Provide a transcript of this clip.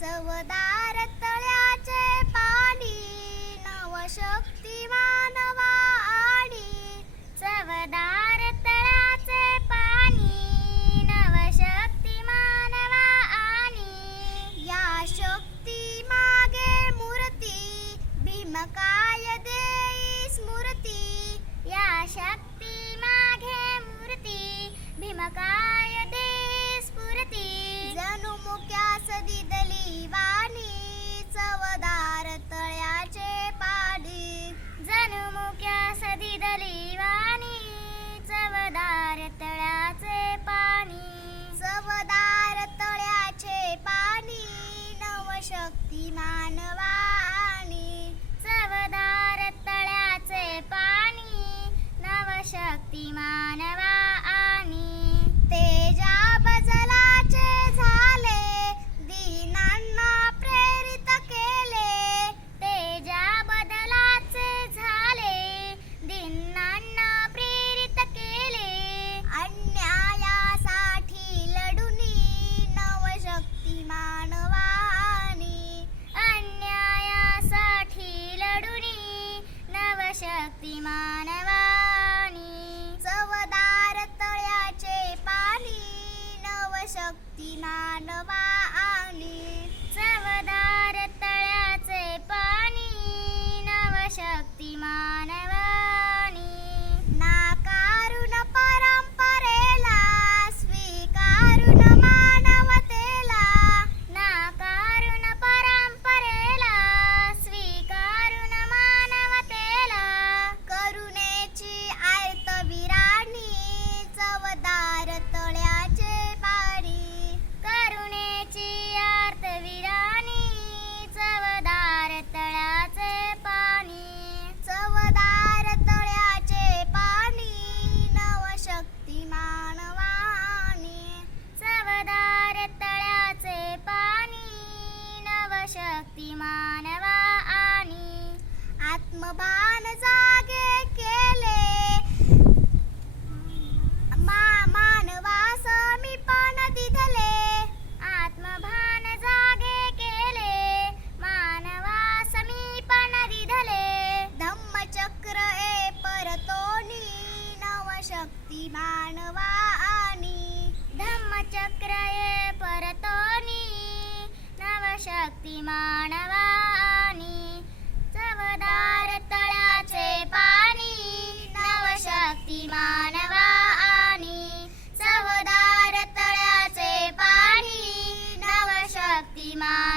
चवदार तळ्याचे पाणी नवशक्ती मानवा आणि चवदार तळ्याचे पाणी नवशक्ती मानवा आणि या शक्ती मागे मूर्ती भीमकाय देई स्मृती या शक्ती मागे मूर्ती भीमकाय देई स्फूर्ती जणू मुक्यास दिदली वाणी चवदार तळ्याचे पाणी जणू मुक्यास दिदली वाणी चवदार तळ्याचे पाणी चवदार तळ्याचे पाणी नवशक्ती मानवा आणि चवदार तळ्याचे पाणी नवशक्ती मानवा आणि तेजा बजलाचे झाले दीनांना प्रेरित केले तेजा बदलाचे झाले दीनांना प्रेरित केले अन्यायासाठी लढुनी नवशक्ती मानवा आणि अन्यायासाठी लढुनी नवशक्ती मानवा आणि चवदार तळ्याचे पाणी नवशक्ती मानवा आणि चवदार तळ्याचे पाणी नवशक्ती मानवा आणि नाकारून परंपरेला स्वीकारून मानवतेला नाकारून परंपरेला स्वीकारून मानवतेला करुणेची आर्तविराणी चवदार तळ्याचे पाणी करुणेची आर्तविराणी चवदार तळ्याचे पाणी चवदार तळ्याचे पाणी नवशक्ती मानवा आणि चवदार तळ्याचे पाणी नवशक्ती मानवा आणि आत्मभान जागे केले मानवा समीपन दिधले आत्मभान जागे केले मानवा समीपन दिधले धम्मचक्र ए परतोनी नवशक्ती मानवा आणि धम्मचक्र ए परतोनी नवशक्ती मानवा आणि चवदार तळ्याचे पाणी नवशक्ती मानवा आणि चवदार तळ्याचे पाणी नवशक्ती मानवा